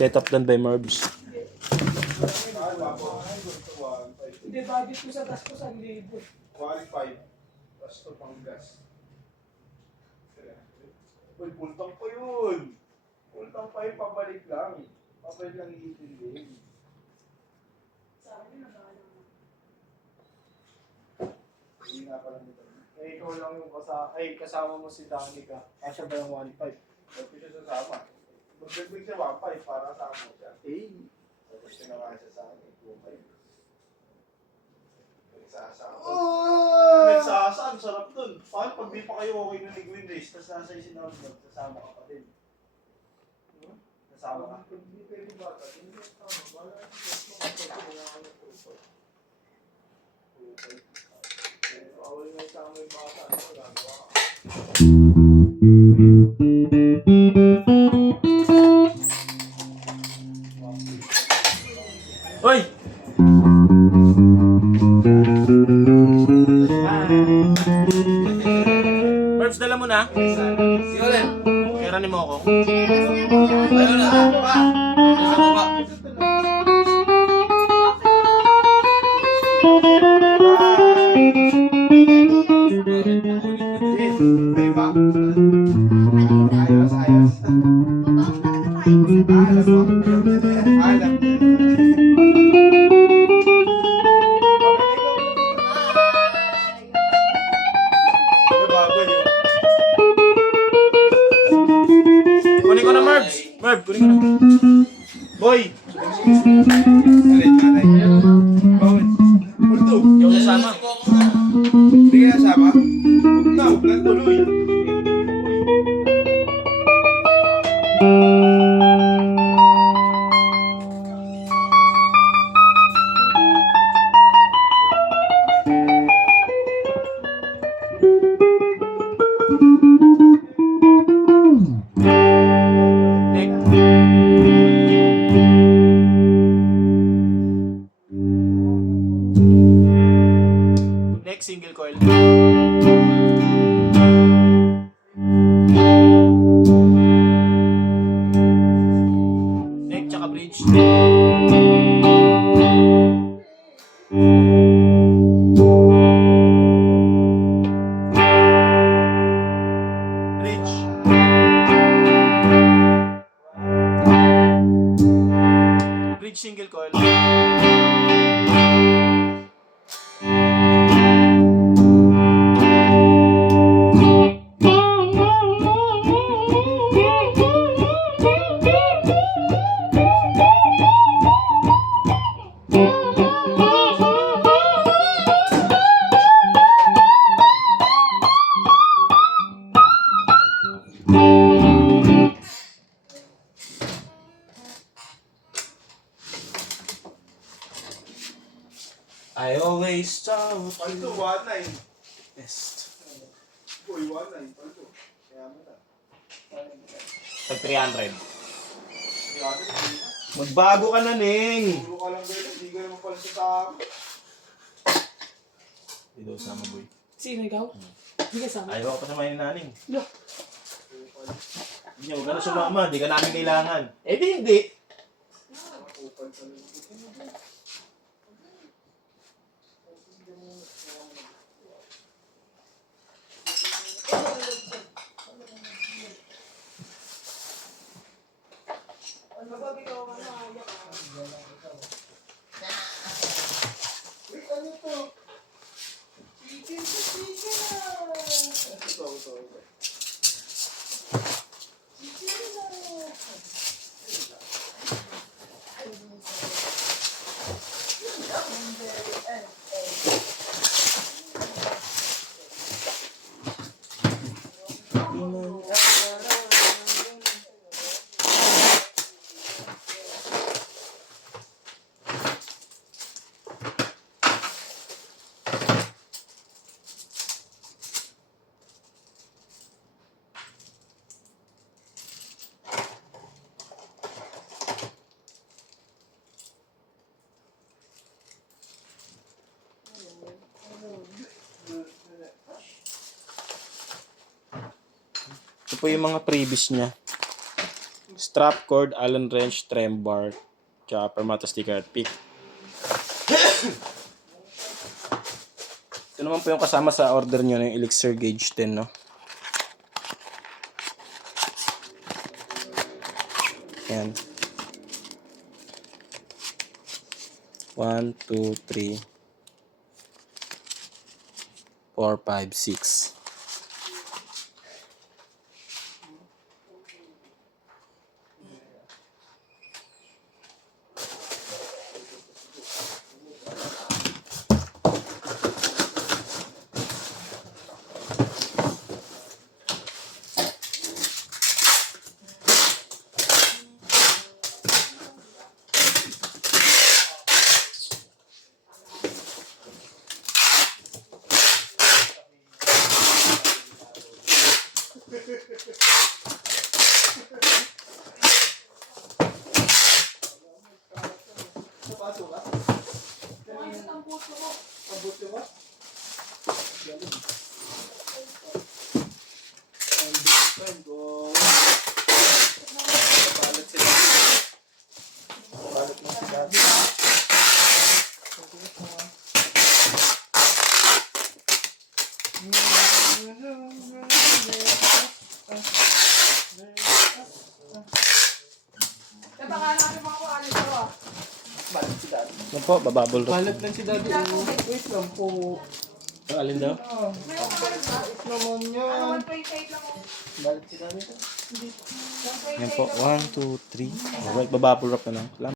Set up done by Marbs. Hindi, budget ko sa gas ko sa libo. Qualified. Basta pang gas. Uy, pultang pa yun. Pultang pa yun, pabalik lang. Pabalik lang iitindin. Sa akin, nabala mo. Hindi nga pala nito. Eh, ikaw lang yung kasama mo si Danica. Kasya ba yung 1.5? Ba't ko siya sasama? Magbibig siya 1.5 para sama siya. Eh, tapos sinawa siya sa akin. 2.5. Nagsasaan, sarap dun. Paano pag di pa kayo okay na ni Gwyn Race, tapos nasa isinawag mo, sasama ka pa din. Nasama ka? Hindi pwede bata, hindi kasama. Bala siya, wala ka na po. Awal nga isama yung bata, ano wala gawa ka? Hoy! Marbs, dala mo na? Sige ulit. Kiranin mo ako. Ayaw na. Pa. Ayaw pa. Ayos, ayos. Alam mo. Alam mo. Kunin ko na, Marbs. Marb, kunin ko na. Boy! Alin, nanay. Bawin. Pulto. Hindi ako nasama. Hindi ka nasama? Huwag na, huwag lang tuloy. Next single coil. Neck tsaka bridge. Bridge. Bridge single coil. I always thought Palto, 1.9. best. Boy, 1.9. Palto. Kaya mo na. Tag 300. Magbago ka na, Ning. Puro ka lang dito, hindi ka naman pala sa tao. Hindi daw sama, boy. Sino ikaw? Hindi ka sama. Ayaw ka pa samayin ni Naning. Look. Hindi, huwag ka na sumama. Di ka namin kailangan. Eh di hindi. Kupal ka lang. Wait, ano to? Chicken sa chicken ah! Ito. Ito po yung mga previous niya. strap cord, Allen wrench, trem bar, tsaka permata sticker at pick. Ito naman po yung kasama sa order nyo ng Elixir Gauge 10, no? Ayan. 1, 2, 3, 4, 5, 6. Pasok ka? Ang buto ba? Galing. Ang buto ko. Palit sila. Palit mo si Daddy. Baka namin mga kuhanin ko ah. Palit si Daddy. Ano po? Bababol rin. Palit lang si Daddy. Wait lang po. Ang alin daw? May mga kayo ba? Naman Ano, yan. 128 lang ako. Balik si Daddy. 128 Yan po. lang. 1, 2, 3. Alright, bababol wrap na lang.